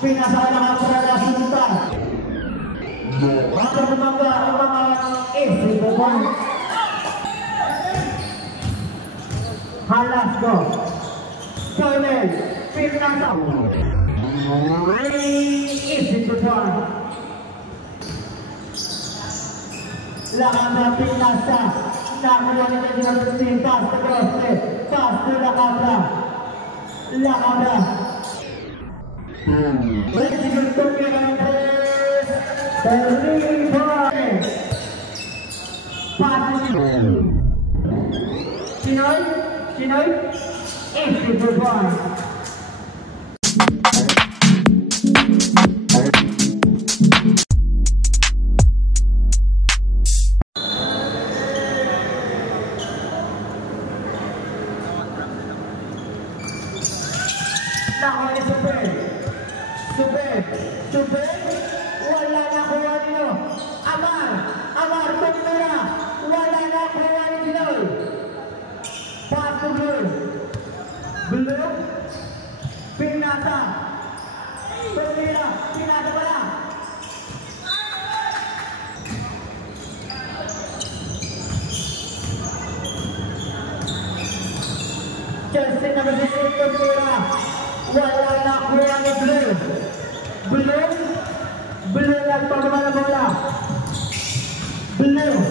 Pinasalahan ko na Sultan. Maka bumangga ang mga isi bubon. Halas ko. Colonel Pinasa. Isi bubon. Lakan na Pinasa. Nakuha nila din ang pintas na Grosse. Pasto na kabra. La kabra. President Topiantes Terlibat Pasir Sinoy Isi Bubon. Nakawali Super, wala na kuha nilo. Amar, Tumira, wala na kuha nilo. Paso Blue, Pinasa, Tumira, Pinasa pala. Chelsea na magiging Tumira, wala na kuha ni Blue nagpagmana bola. Blue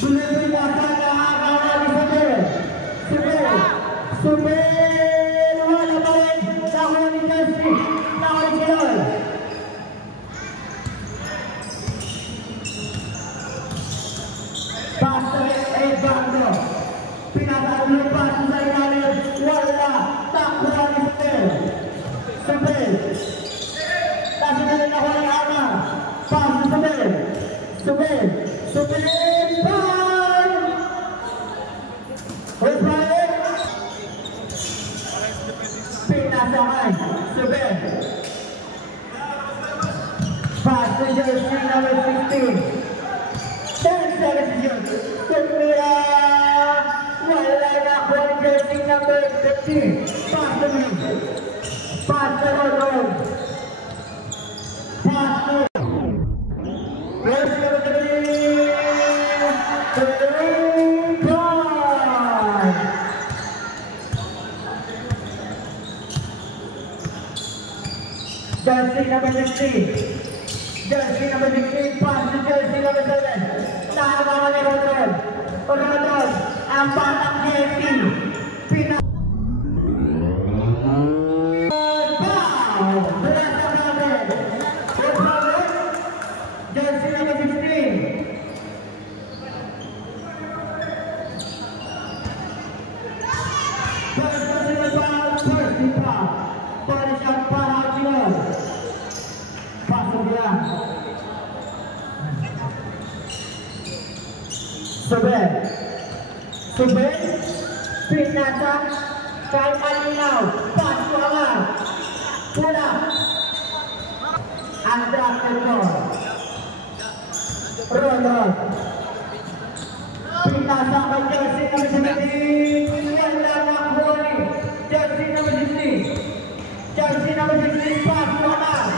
pinasa nakakawa ni Super wala pa rin. Nakuha ni Chelsea. Nakuha ni Kilol. Basta Edgardo. Pinasa Blue pass sa ilalim. Wala. Nakuha ni Super. Kasi na rin ako ng Amar. Pass to Super. Ball! Where's Brian? Pinasakay. Super. Pass to jersey number 16. 10 seconds yun. Tumira. Wala na ako ang jersey number 15. Pass to me. Pass to Rodon. Jersey number 16. Jersey number 16. Pass to jersey number 7. Nakakawa ni Rodon. Ang batang jersey. Jersey number 15. Super, Pinasa, kay Malinaw, pass to Amar, pula, ang drafted ko, Rodon, Pinasa kay jersey number 17, wala na kuha ni jersey number 16, jersey number 16, pass to Amar.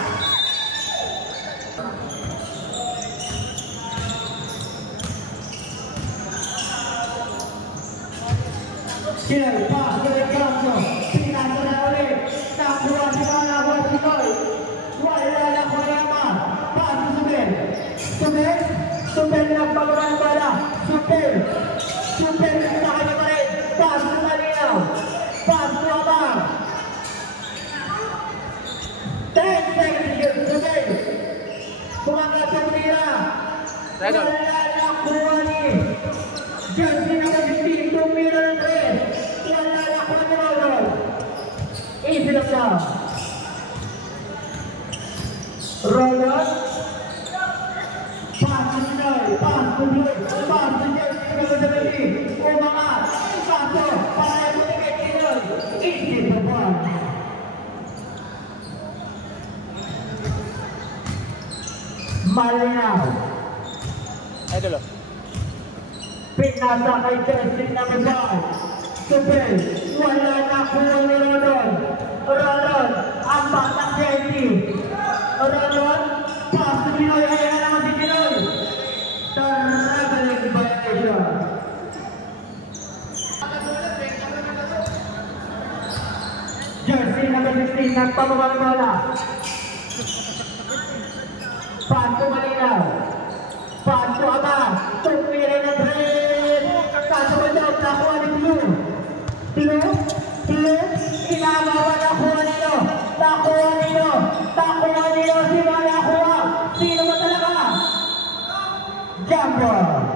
Kilay, pass to Edgardo. Pinasa na ulit. Nakuha si Manawar Pinoy. Wala na ko ni Amar. Pass to Super nagpagawa ng bala. Super sa kanya pa rin. Pass to Malinaw. Pass to Amar. 10 seconds yun. Super. Kumakas sa Tumira. Wala na kuha ni jersey number 15. Tumira ng 3. Easy lang siya. Roland. Pass to Pinoy. Pass to Blue. Pass to jersey number 17. Umangat. Paso. Para yung kay Pinoy. Easy to ball. Malinaw. Idol. Pinasa kay jersey number 5. Super, wala na kuha ni Rodon, ang batang jersey. Jersey number 16, nagpababa ng bola. Pato Malinaw. Pato Abad. Tumira ng red. Kasabay daw, nakuha ni Blue. Blue. Inagawa nakuha nilo. Sino nakuha? Sino ba talaga? Jumper.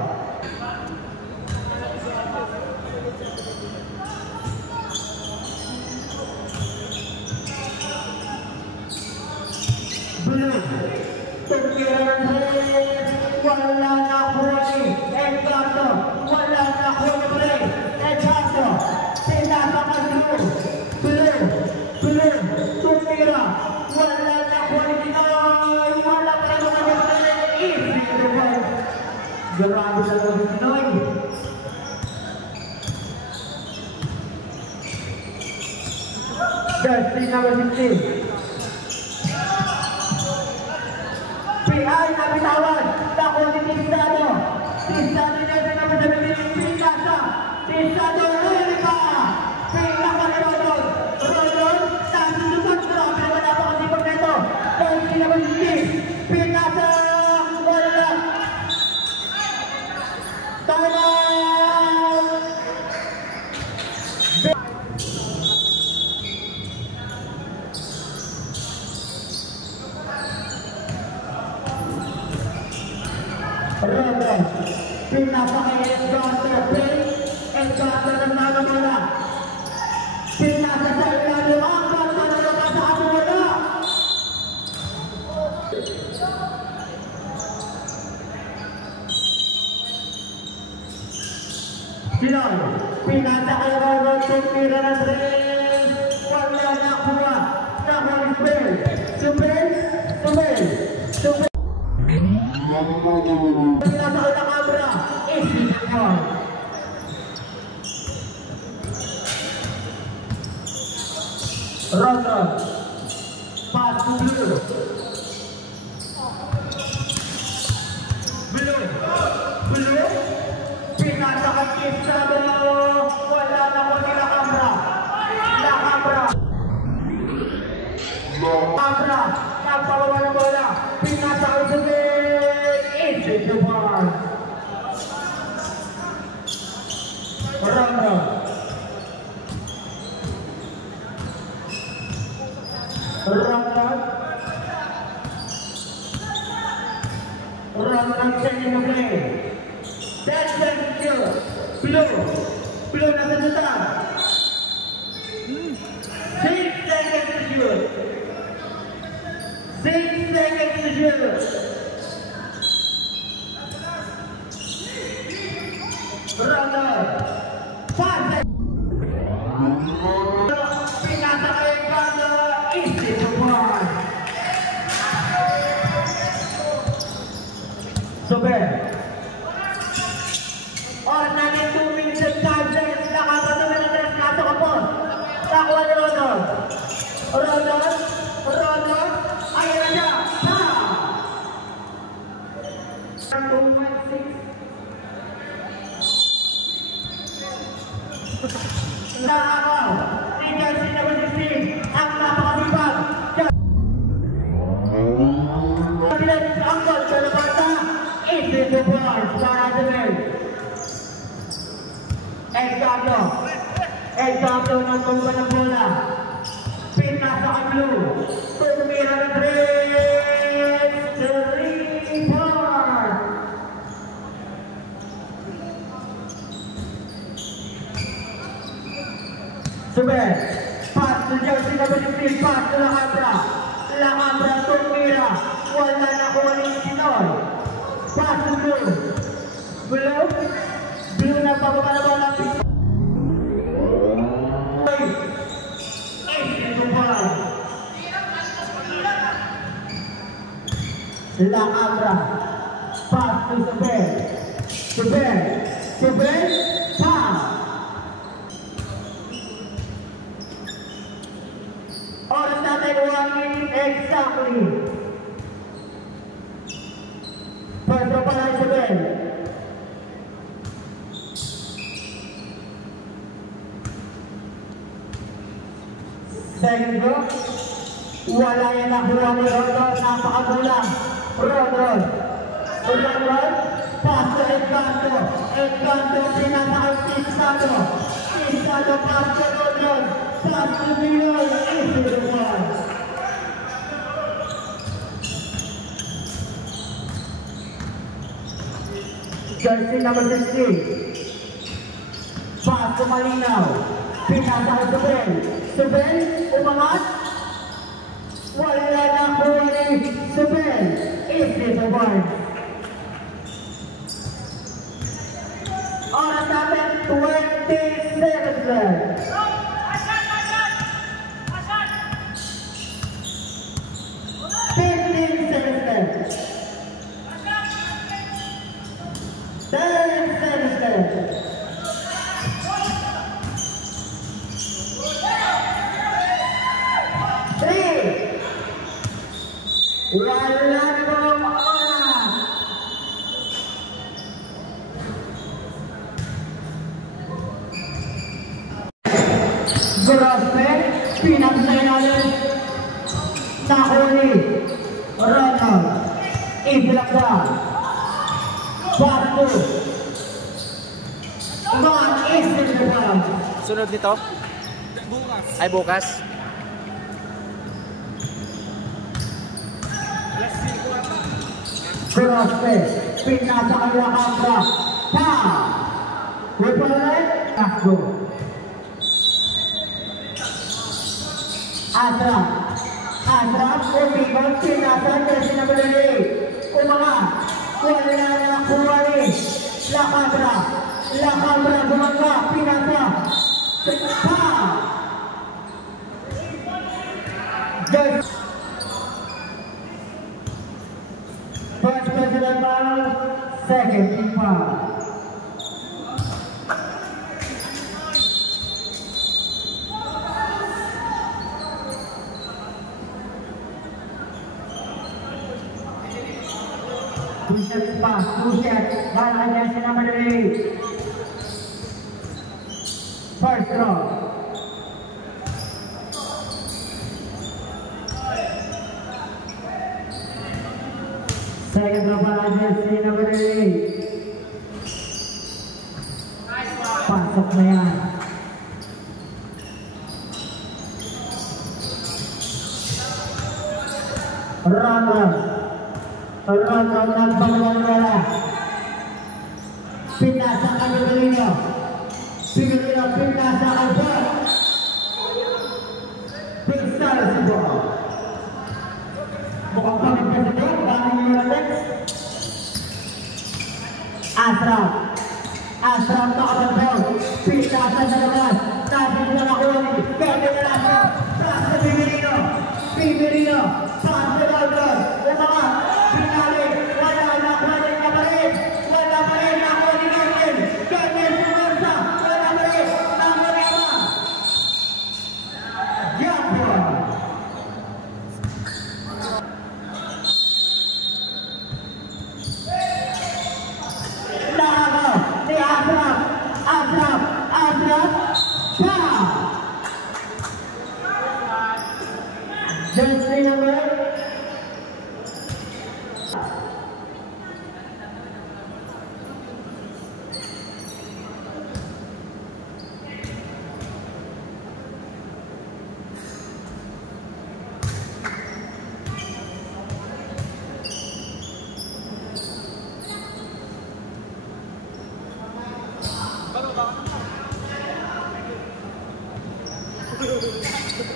Blue. Tumira ng red. Wala nakuha ni Edgardo. Wala nakuha ni Blue. Edgardo. Pinapakal Blue. Tumira. Wala nakuha ni Pinoy. Wala pa rin nakuha ni Pinoy. Grabe sa mga Pinoy. Jersey number 15. PI na bitawan. Nakuha ni Tizano. Tizano niya sa number 17. Tizano. Huli pa. Pinaka ni Rodon. Nasusunod. Grabe naman napakasipag nito. Jersey number 15. Pinasa. Wala. Time out. Rodon. Pinasa kay Edgardo. Edgardo ng mga bola. Pinasa sa ilalim. Ang ganda na naman sa ating bola. Pinoy. Pinasa kay Rodon. Tumira ng red. Wala nakuha. Nakuha ni Subel. Pinasa kay Nakabra. Isinagawa. Rodon. Pass to Blue. Pinasa kay Tizano. Wala nakuha ni Nakabra. Nagpababa ng bola. Pinasa kay Subel. Isinagawa. Rodon. Rodon changing the play. That's when Blue nasa juta. 6 seconds to shoot. 6 seconds to shoot. Rodon. 5 seconds. Pinasa kay Edgardo. Isinagawa. Subel. Naging 2 minutes and 5 seconds. Nakapatuloy na rin. Kaso ka po. Nakuha ni Rodon. Ayan na siya. Ha! 2.6. Nakakaw. Ni Jersey number 16. Ang napakasipag. Ang gol sa labata. Isinagawa. Para sa men. Edgardo ng bomba ng bola. Pinasa kay Blue. Tumira ng red. 3-4. Subel. Pass to Jersey number 15. Pass to Nakabra. Tumira. Wala nakuha ni Pinoy. Pass to Blue na pababa na bola. Nakabra. Pass to Subel. Pass. Oras natin 1 minute exactly. First pa lang Subel. Second group. Wala yan nakuha ni Rodon. Napakagulang. Rodon. Pass to Edgardo. Edgardo pinatay Tisado. Tisado pass to Rodon. Pass to Minoy. Easy to one. Jersey number 16. Pass to Malinaw. Pinatay Subel. Subel, umangat. Wala nakuha ni Subel. Easy to one. Oras natin, 20 seconds left. 15 seconds left. 10 seconds left. 3. Wala namang oras. Gurospe, pinagsayin natin Nahuli, Ronald, Ibilakwa, Barto, Mark Isilakwa. Sunod nito? Ay, bukas. Gurospe, pinasakaya ka pa. Reparet, Asgo. Asra, Umigot, pinasa, jersey number 8. Umangat, wala na kuwari. La Cabra, bumangga, pinasa. Pa! First president foul, second team foul. Two-shot pass, two-shot, ball jersey number 8. First draw. Second draw ball jersey number 8. Pasok na yan. Ronald nagpangwala. Pinasa ka Pimerino. Pinasa ka ba? Pinsala si Boa. Mukhang pamit ka sa daming yung Alex. Asram nakabantaw. Pinasa sa labas. Tapos na nakuha ni Pwede na lang. Pass sa Pimerino. Pass sa Ronald. Umangat. Pinali. Wala na pa rin. Wala pa rin. Nakuha ni Gagel. Gagel pumarsa. Wala pa rin. Nakuha ni Ama. Yapwa. Nakagaw. Ni Asram. Pa! Jersey number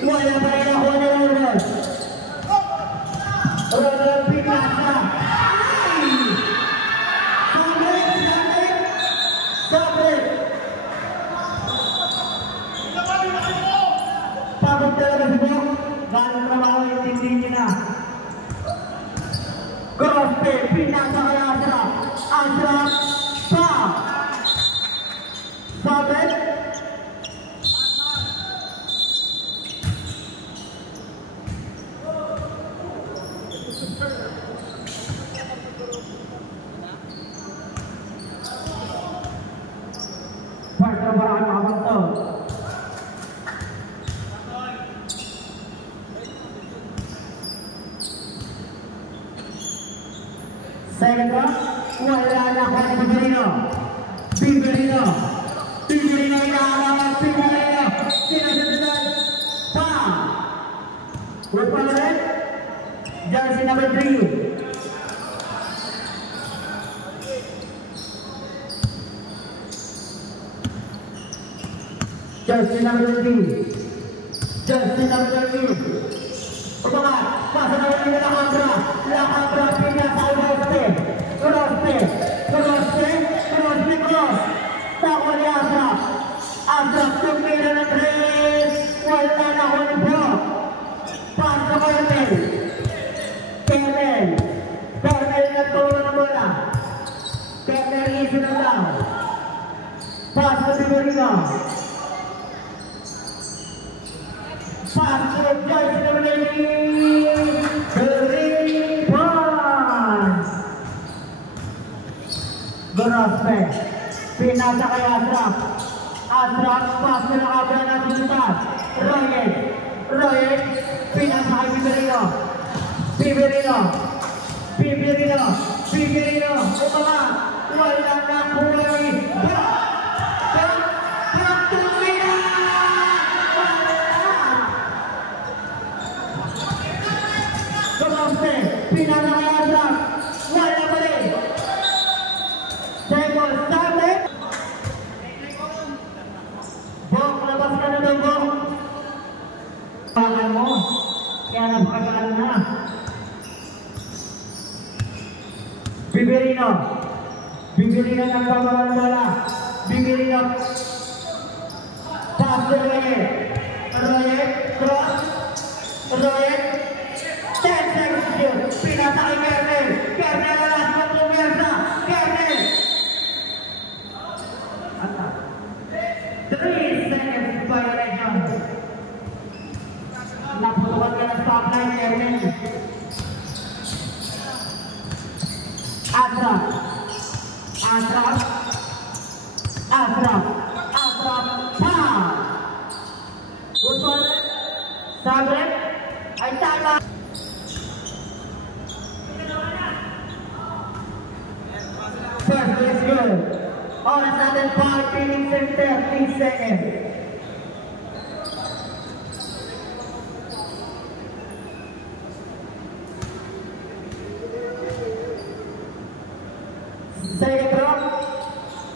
wala pa rin ako ni Ronald. Ronald pinasa. Sabret. Pagod talaga si Bok. Galing trabaho yung tindi niya na. Gurospe, pinasa kay Asra. Pa! Sabret. Second round, wala na ako ni Biberino. Biberino inaharangan, Biberino. Sinasundan, foul. Huwag pa ulit. Jersey number 3. Jersey number 3. Jersey number 3. Umangat, pasa na ulit na Lakabra, pinasa sa Uroste. Cross. Tako ni Asraf. Asraf, tumira ng 3. Wala na ako ni Bro. Paso ko yung Kernel nagtulong na bola. Kernel isi na lang. Paso ni Biberino. Paso Jersey number 3. Goroste, pinasa kay Asraf, pas na nakabra na susutan. Royet, pinasa kay Biberino, umama, wala na kuhay. Goroste, pinasa kay Asraf, wala pa rin. Second started. Bok, labas ka na daw, Bok. Pakan mo. Kaya napakagaan na. Biberino ng pamaman bola. Biberino. Pass to Royet. Cross. 10 seconds to shoot. Pinasa kay Kernel. Kernel na last one to Mersa. Kernel. 3 seconds violation. Napuluan ka ng stopline, Kernel. Asraf. Pow! Good one. Sabre. Ay tama. First is good. Oras natin 5 minutes and 30 seconds. Second round,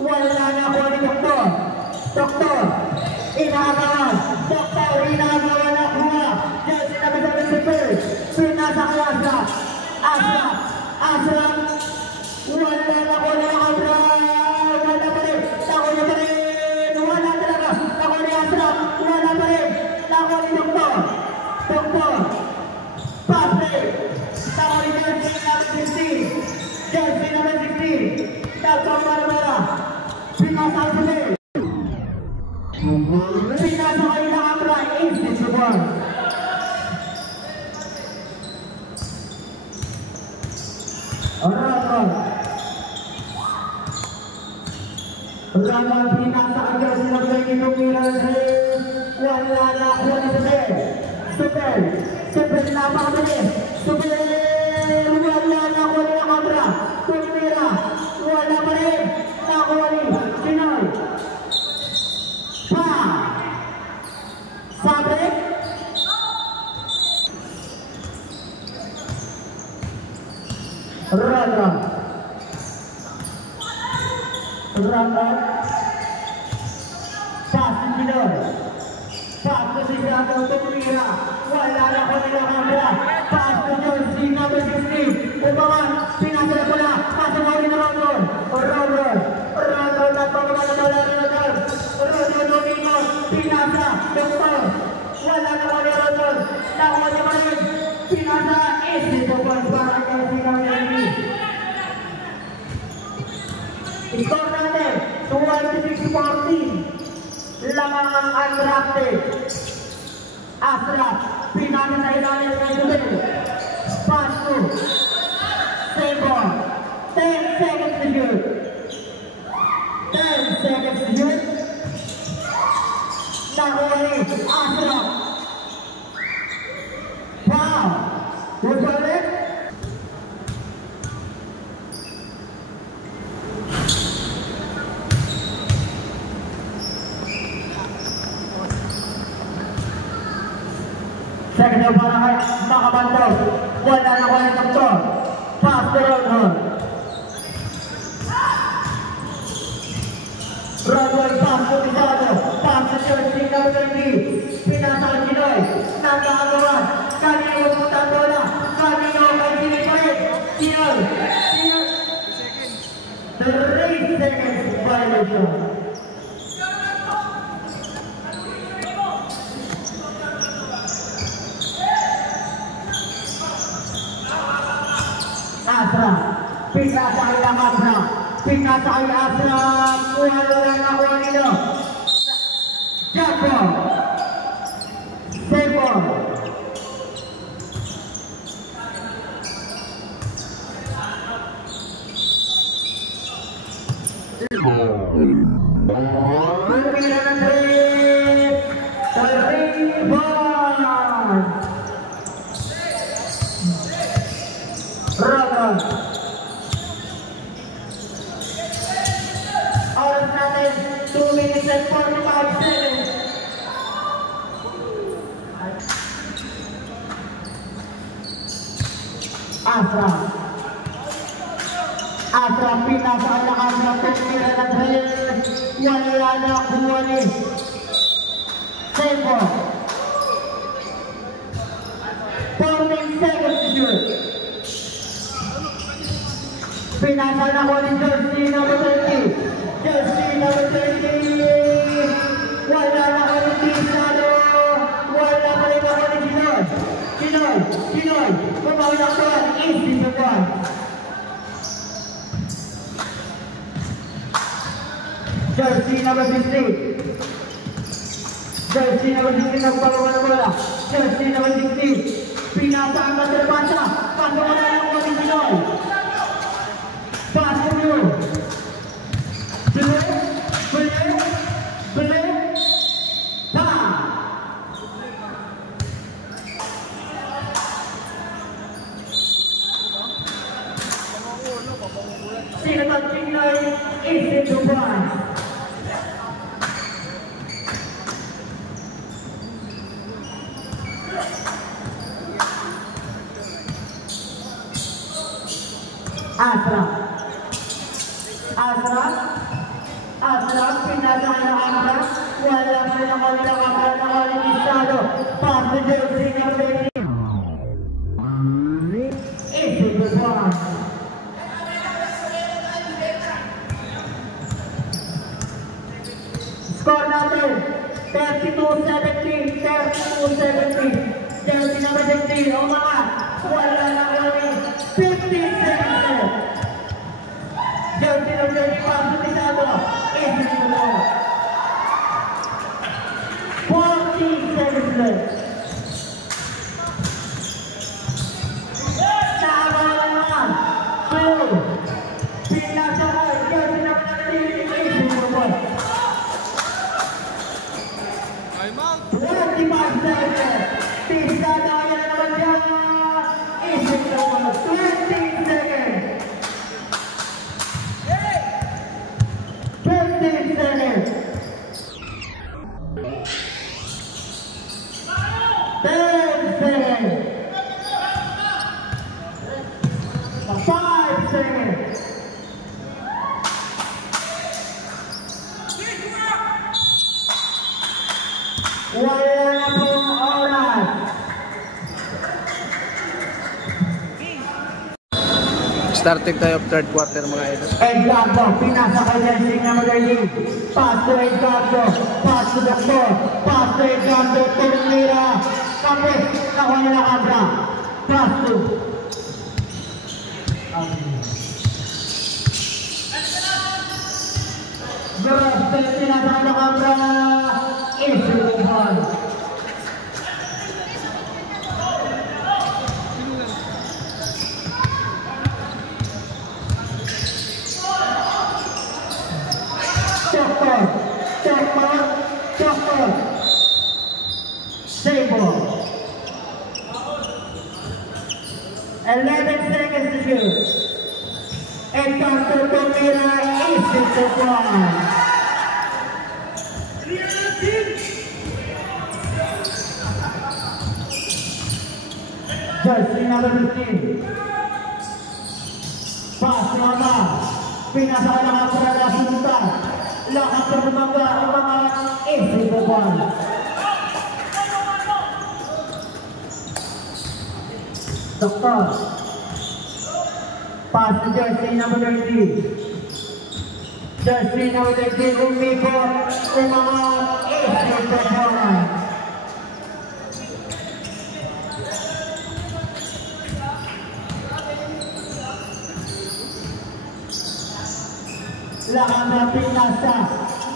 wala na ako ni Doktor, inagawan na kuha. Jersey na bisabi si Perch, pinasa kay Asraf, wala na ako ni Lakabra, wala pa rin, tako ni Asraf, wala pa rin, tako ni Doktor, pass break, tako ni Jersey number 16, tapos bola, pinasa kay Lakabra, easy to one. Ramon pinasa kay Jersey number 16, wala na ako ni Super napakabilis, wala na ako ni Lakabra, tumira, wala pa rin, nakuha ni Pinoy. Sabre. Run. Pass to Pinoy. Pass to Sigado, tumira, wala na ako ni Lakabra. Pass to Jersey number 16, umangat, pinasa na pula, pass mo rin na Rondon. Rondon na pagkaman na wala rin na Rondon Domino, pinasa, Doktor, wala na ako ni Rondon, nakuha niya pa rin, pinasa, easy to one para kay Sigado. Score natin, 26-14, lamang ang undrafted. Asraf, pinasa sa ilalim ng Dubel. Pass to Sebon. 10 seconds to shoot. 10 seconds to shoot. Nakuha ni Asraf. Wow! Good for it. Second down para kay Makabantaw. Wala na ko ng doktor. Pass to Rodon. Rodon pass to Pizarro. Pass to Chelsea na Ulangi. Pinasa ang Ginoy. Nagkakagawan. Kanino putang bola. Kanino kay Ginoy pa rin. Ginoy. 3 seconds violation. Asra, pinasa kay Asra, pinasa kay Asra, kuha na nakuha nila. Jacob, Sebon. Berbeda ng 3 ball. Rodon. Oras natin 2 minutes and 45 seconds. Asra. Asra pinasa kay Asra pagkira ng 3. Wala na kuha ni Sebo. 14 seconds to shoot. Pinasa na ko ni Jersey number 30. Jersey number 30. Wala na ko ni Pizarro. Wala na rin ako ni Ginoy. Ginoy. Bumawi na ko. Easy to one. Jersey number 16. Jersey number 16 nagpapagawa ng bola. Jersey number 16. Pinasa ang katerpasa. Pagkawa na lang ko ni Ginoy. Pass to you. Beli. Pa. Sinatag Ginoy. Easy to one. Asra, pinasa na Asra, wala pa na ko nila Asra na ko ni Pizarro, pass to Jersey na ready. Easy to one. Score natin, 32-17, 32-17. Jersey na ready, umangat, wala na ko ni 15 seconds. Jersey na ready, pass to Pizarro. 14 seconds left. Nakabala naman. 2. Pinasa ka. Jersey na ready. 25 seconds left. Pisa na naman dyan. 20 seconds. 15 seconds. 10 seconds. 5 seconds. Wala na pong oras. Starting tayo of third quarter mga idol. Edgardo, pinasa kay Jersey na magaling. Pass to Edgardo, pass to Doctor, pass to Edgardo, Turnera, kapit, nakuha nila Abra. Pass to Grabe, pinasa kay Abra. Easy to one. Chopper. Sable. 11 seconds to shoot. Edgardo Turnera easy to one. Jersey number 15. Pass nama. Pinasa lahat para Sultan. Lahat berbangga mga isi beban. Doktor. Pass to jersey number 20. Jersey number 20 umikot mga isi beban. Lahat na pinasa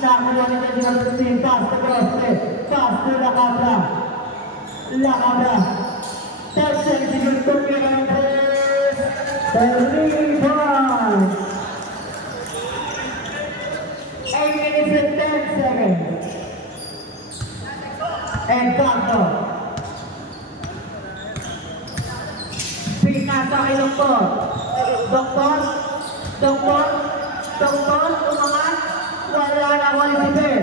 nakuha nila di natin pass to Grosse, pass to Lakabra 10 seconds to Miranda 3 points 8 minutes and 10 seconds and Kanto pinasa kay Doktor, umangat, wala na qualified.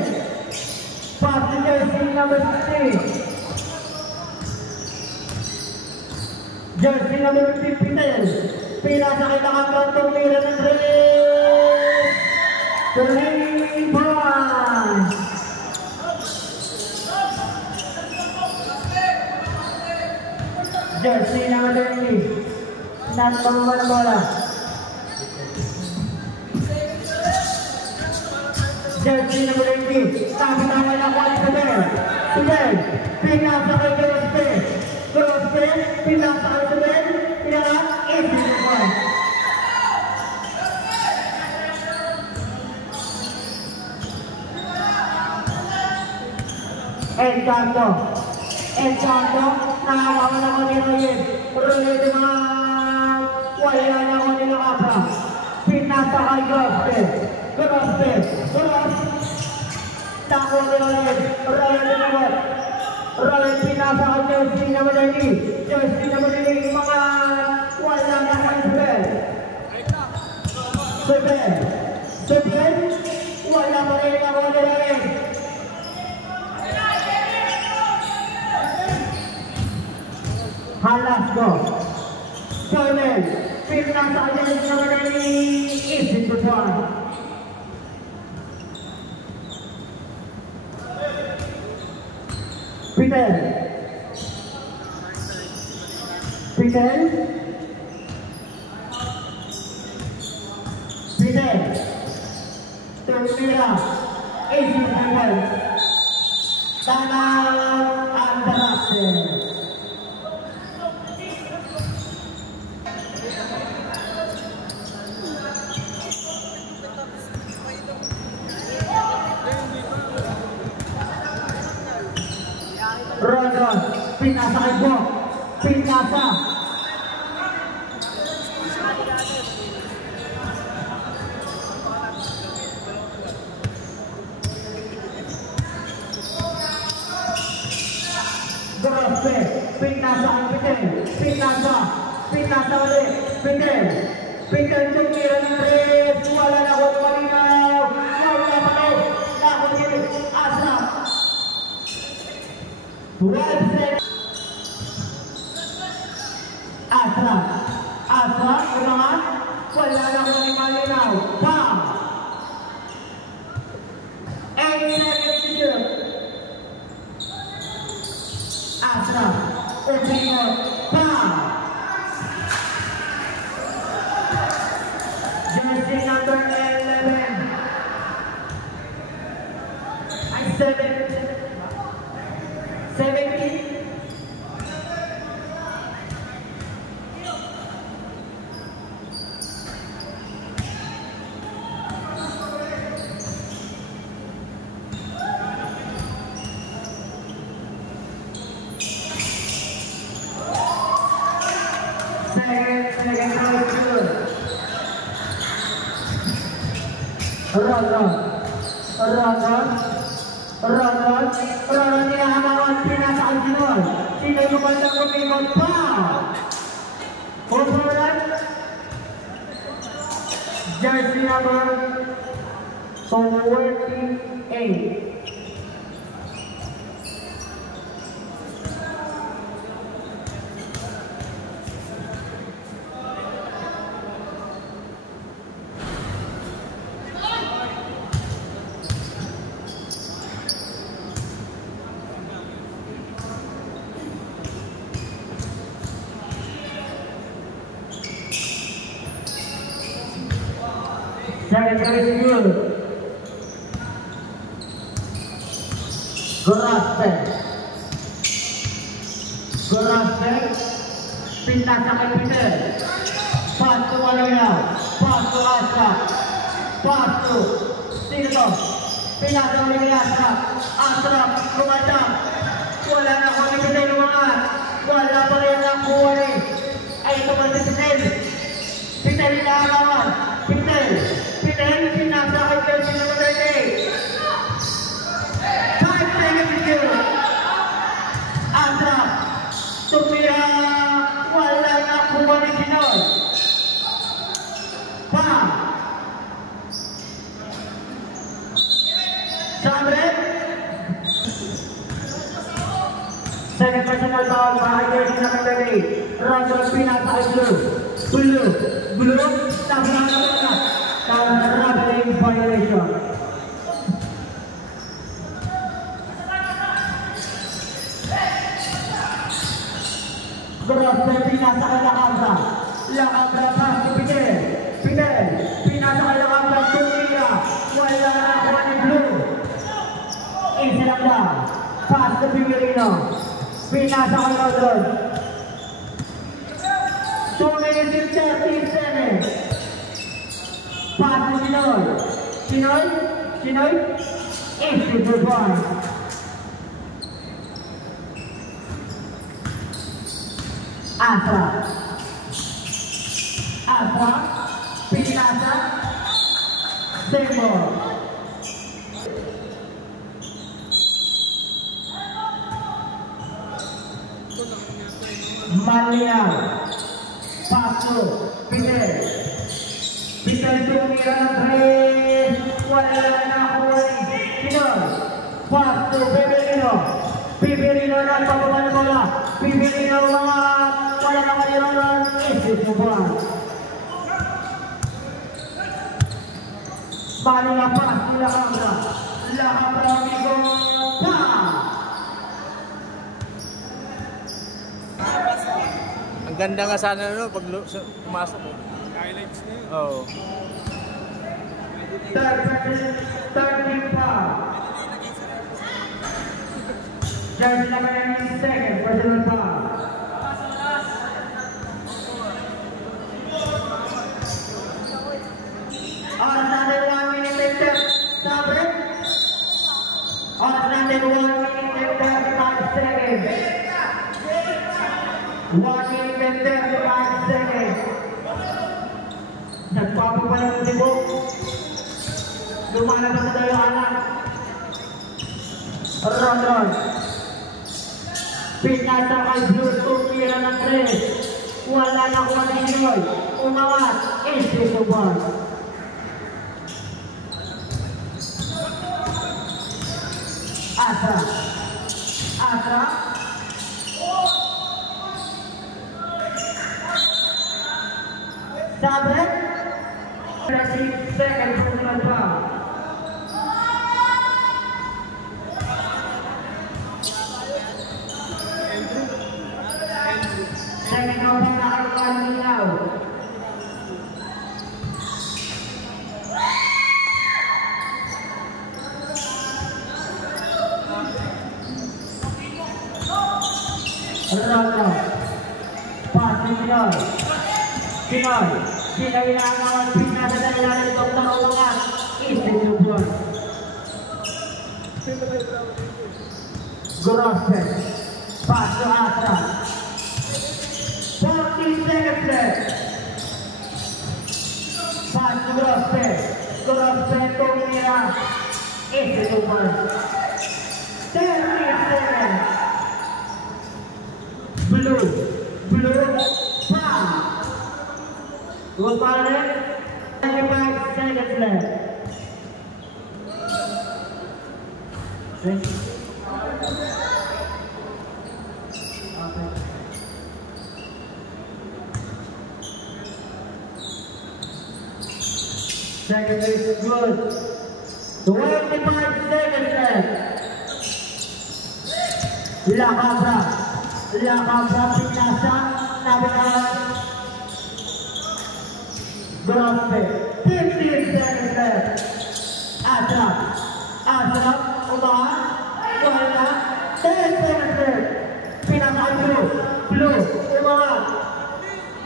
Pass to jersey number 16. Jersey number 15. Pinasa kay Lakabra tumira ng 3 points. Jersey number 20. Nagpangawal bola. Jersey number 18, tama-tama na qualified. Today, pinasa kay Grosse, pinasa kay Today, pinaka 18 points. Encanto, nakawawa na ko ni Royen naman, wala na ko ni Lakabra, pinasa kay Grosse, tahu Royen pinasa kay Jersey number 20, mga wala na kay Sebel, wala pa rin ako ni Royen. Halas go. Sebel, pinasa kay Jersey number 20, isip ko po. Fidel termira izin awal tanah antarabangsa. Rodon, pinasa kay Bok, pinasa. Grosse, pinasa kay pinasa ulit, Fidel tumira ng red, wala na akong malinaw, wala pa rin, nakakot Asra. 12 seconds. Asra, umangat, wala na akong malinaw, bam! 8 seconds to shoot. Asra, umangat, bam! Jersey number 11. 17. Rodon niya hanawan pinasa kay Ginol. Sino yung bandang kumikot pa? Overrun. Jersey number 48. Second base good. Goraste. Pindah ke Peter. Pass to Malaya. Pass to Asra. Pass to Tito. Pindah ke Malaya. Asra lumacang. Wala na ko ni Peter lumangat. Wala pa rin ang kuwari. Ay tumal si Peter. Peter inaawan. Peter pinasa kay Chelsea number 38. 5 seconds to go. Asra tumira. Wala na kuha ni Pinoy. Pa. Sabre. Second personal foul by Jersey number 38. Roger pinasa kay Blue. Tapos na. Traveling violation. Gross pinasa kay Lakabra. Lakabra pass to Fidel. Pinasa kay Lakabra. Tumira. Wala na kuha ni Blue. Easy lang lang. Pass to Pimerino. Pinasa kay Rodron. 2 minutes and 30 seconds. Pass to Sinoy. Easy to point. Asra, pinasa, Demo. Malia, Paso, Peter tumira ng 3, wala na kuhay. Pinoy, Paso, Piberino na pababa na bola. Piberino mga wala na kaliroon. Isusubuan. Bali na pass ni Lakabra. Amigo. Pa! Ang ganda nga sana no pag pumasok mo. Highlights na yun. Oo. Third pa. Jersey number 9 second, personal foul. Oras natin 1 minute and 30 sabre. Oras natin 1 minute and 35 seconds. 1 minute and 35 seconds. Nagpapapa ng tibok. Lumalabas na tayo anak. Rodron. Pinasa kay Blue, tumira ng 3. Wala na kuha ni Pinoy. Umangat. Easy to ball. Asra. Sabre. 30 seconds personal foul. Second over na kaluan nilaw. Rondo. Pass ni Pinoy. Kinailangan pinasa sa ilalim ng tanungan. Easy to block. Grosse. Pass to Asra. 40 seconds left. Pass to Grosse tumira. Easy to block. 30 seconds. Blue. Pass. Good ball. 25 seconds left. Second base is good. 25 seconds left. Lakabra pinasa. Nabihan. Grosse. 15 seconds Ashraf. Ashraf, umahan. Wala. 10 seconds left. Pinasaan blue. Blue, umahan.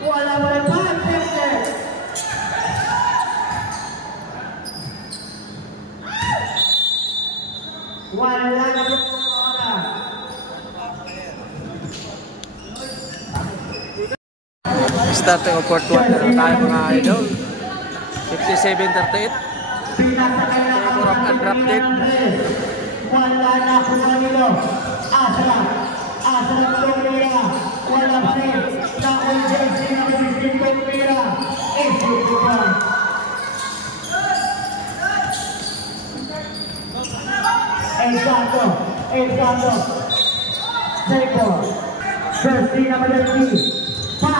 Wala pa rin 5 seconds left. Wala na po umahan. Starting of fourth quarter na tayo mga idol. 57-38. Favor of undrafted. Wala na kumanilo. Ashraf. Ashraf Tumira. Wala pa rin. Nakoy Jersey na 16 Tumira. Execution. Exacto. Exacto. Seco. Jersey na 13. Pa.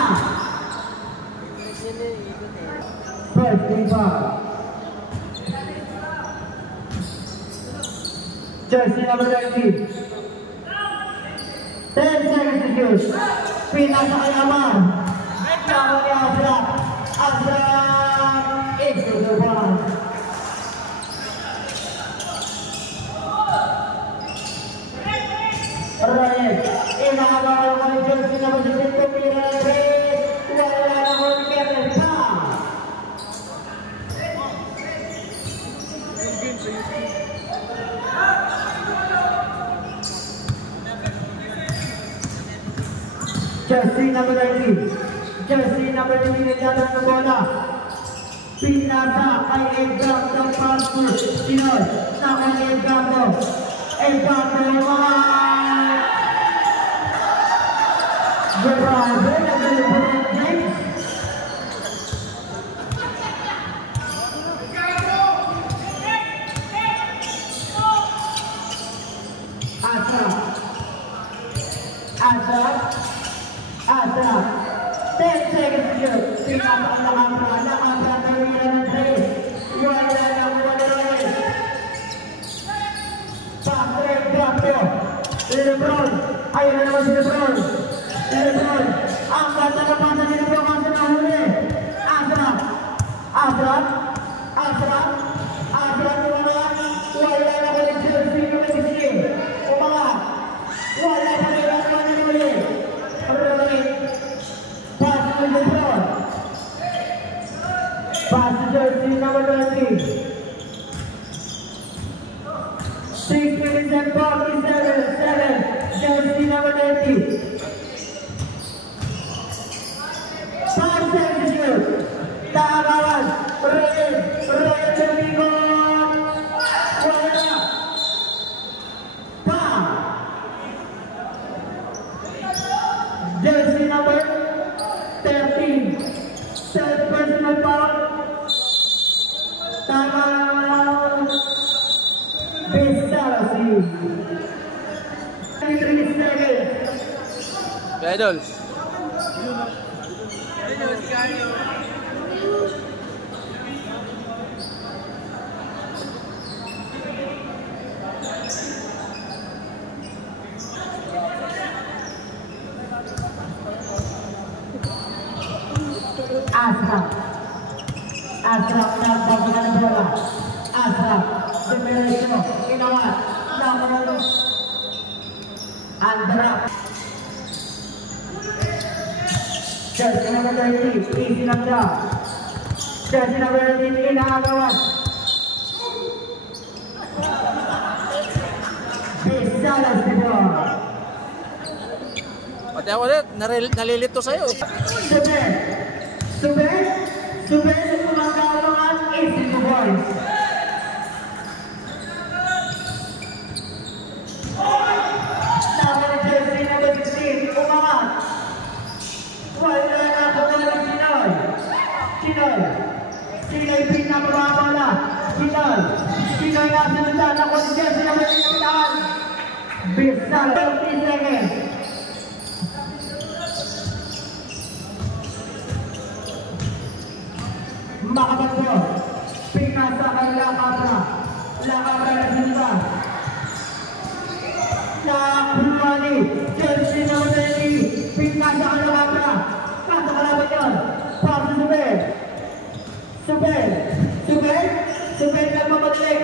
First foul. Jersey number 19. 10 seconds to shoot. Pinasa kay Amar. Tama ni Ashraf. Ashraf into the one. Ryan. Inahabaran ko ni Jersey number 16. Tumira na 3. Wala na ko ni Kevin. Jersey number 19. Jersey number 19 nagdadala ng bola. Pinasa kay Edgardo Pastor. Pinoy. Saka ni Edgardo. Edgardo naman. Grabe. Nag-deliberate James. Ashraf. Ashraf. Ashraf. 10 seconds to shoot. Pinapa ang nakapra. Nakapra Tumira ng 3. Wala na kuha ni Ryan. Pastor Edgardo. Lebron. Ayun na naman si Lebron. Lebron. Ang bata na pasa ni Lebron kasi nahuli. Ashraf. Ashraf. Ashraf. Ashraf umangat. Wala na kuha ni Jersey ng 16. Umangat. Wala na kuha ni Ryan. Pass to LeBron. Pass to Jersey number 20. 6 minutes and 47. Jersey number 20. 5 seconds to shoot. Takawan. Ryan Domingo. Wala. Foul. Jersey number 13. Third personal foul. Tama. Besarasi. 3 seconds. Idol. Ashraf. Ashraf nagbabaga ng bola. Ashraf. Demerecho. Inawat. Nakaralo. Andrap. Jersey number 30. Easy lang siya. Jersey number 30. Inaagawan. Besalas di bola. Pati ako ulit, nalilito sa'yo. Subir, kumagawangan, easy to boys. Number Jersey number 16, umangat. Wala na kuha ni Pinoy. Pinoy pinapababala. Pinoy nasa nasa na kuha ni Jersey number 16. Bisal, 30 seconds. Makapagpo. Pinasa kay Lakabra. Lakabra na sinta. Nakulani. Jersey number 30. Pinasa kay Lakabra. Kasa kalaban yun. Para sa Subel. Subel lang mamadali.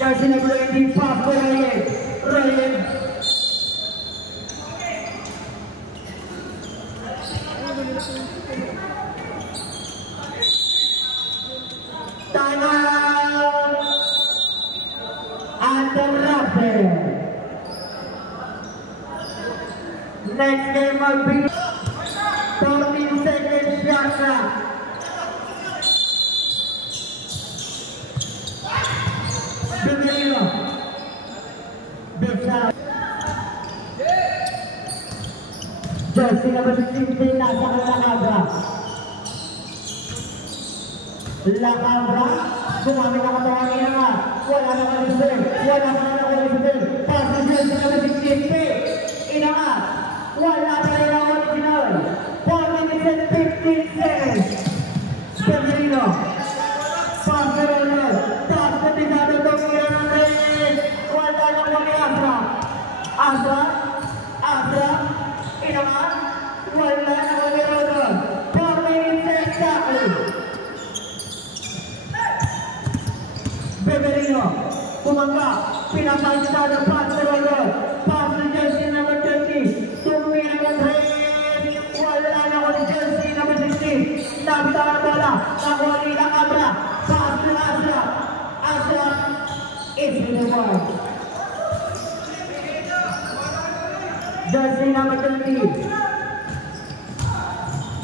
Jersey number 18, pass for Ryan. Timeout! Interrupted. Next game will be 14 seconds shot clock. Bienvenido. Bisa. Jersey number 16 nasa Lakabra. Lakabra, gumamit ang katawan niya nga. Wala na kalisipin. Pasok jersey number 16. Inangat. Wala pa rin ang original. 4 minutes and 15 seconds. Bienvenido. Pasok Ronald. Pasok Tizado Tongiran ng Reyes. Wala na kami Asra. Inangat. Wala na kami Ronald. 4 minutes exactly. Bienvenido. Kumangga. Pinapalita ng Pasok Ronald. Pasok jersey number 30. Tongiran ng Reyes. Wala na kami jersey number 16. Nabita ang bola. Nakuha ni Lakabra. Pasok ng Asra is in the ball. Jersey number 30.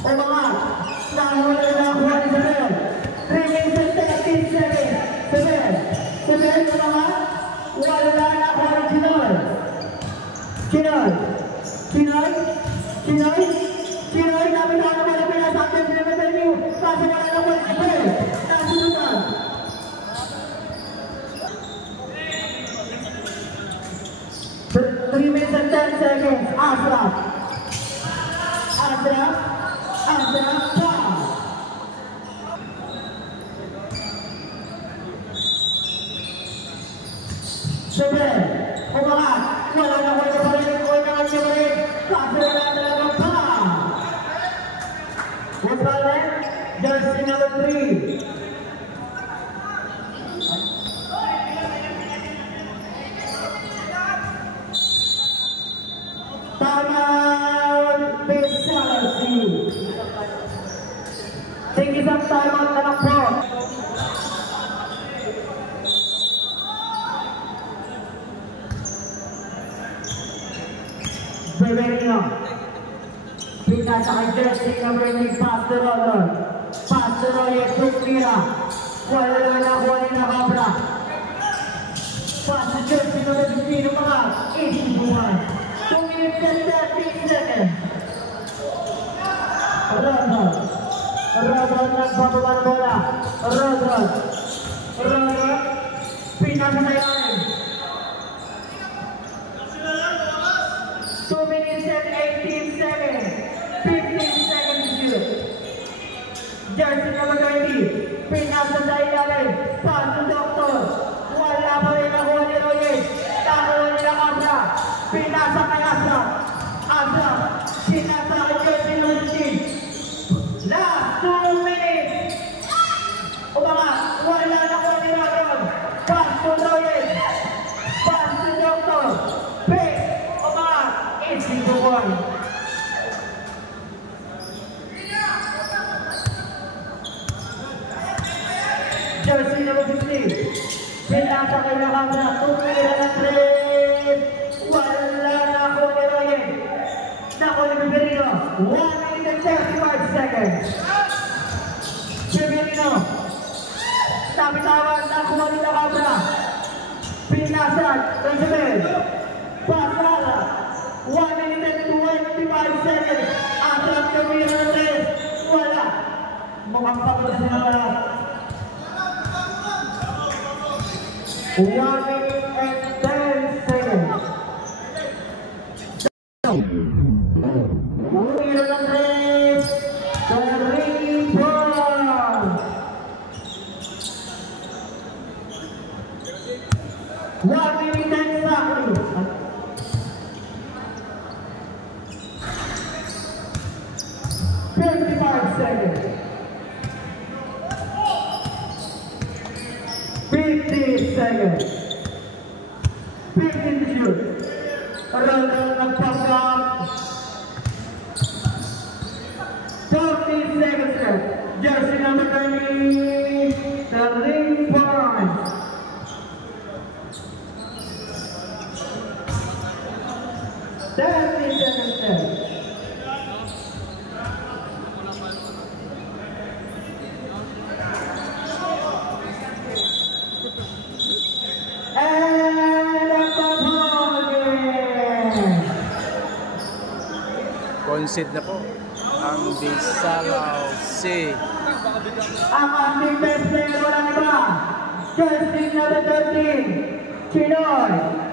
Umangat. Nahuli na ako ni Sabel. 3 minutes and 13 seconds. Sabel umangat. Wala na ako ni Chinoy. Nabit ako naman ang pinasakit sa Sabel. Kasi wala na ako ni Sabel. Nasunutan. 3 minutes and 10 seconds. Asra. Pass. Sabel, umangat. Wala na ko pa rin. Kasi wala na talagang pass. What's that like? Jersey number 3. Timeout, penalty. Sige sa timeout na lang po. Bienvenido. Pinasa kay jersey number 8, Pastor Roy, Tumira. Wala na ako ni Lakabra. Pastor jersey number 15, mga 81. 2 minutes and 13 seconds. Rodon nagbababa ng bola. Rodon. Pinasa na yan. 2 minutes and 18 seconds. 15 seconds to shoot. Jersey number 20. Pinasa sa ilalim. Pass to Doctor. Wala pa rin ako ni Royes. Nakuha ni Lakabra. Pinasa kay Asra. Pinasa kay jersey number 15. Last 2 minutes. Umangat. Wala na ko ni Rodon. Pass to Royes. Pass to Doctor. Pick. Umangat. Easy to one. Jersey number 15. Pinasa kay Lakabra. Tumira ng 3. Wala na ako ni Royes. Nakuha ni Bienvenido. 1 minute and 35 seconds. Bienvenido. Tapitawan. Nakuha ni Lakabra. Pinasa. Isabel. Pasala. 1 minute and 25 seconds. Atras Tumira ng 3. Wala. Mukhang pagod na sila wala. 1 minute and 10 seconds. Tumira ng 3. Three points. 1 minute exactly. 55 seconds. 50 seconds. 15 to shoot. Ronald nagpanggap. 30 seconds left. Jersey number 30, 3 points. Concede na po ang Disalaw C. Ang ating best player walang iba. Jersey number 13, Chinoy.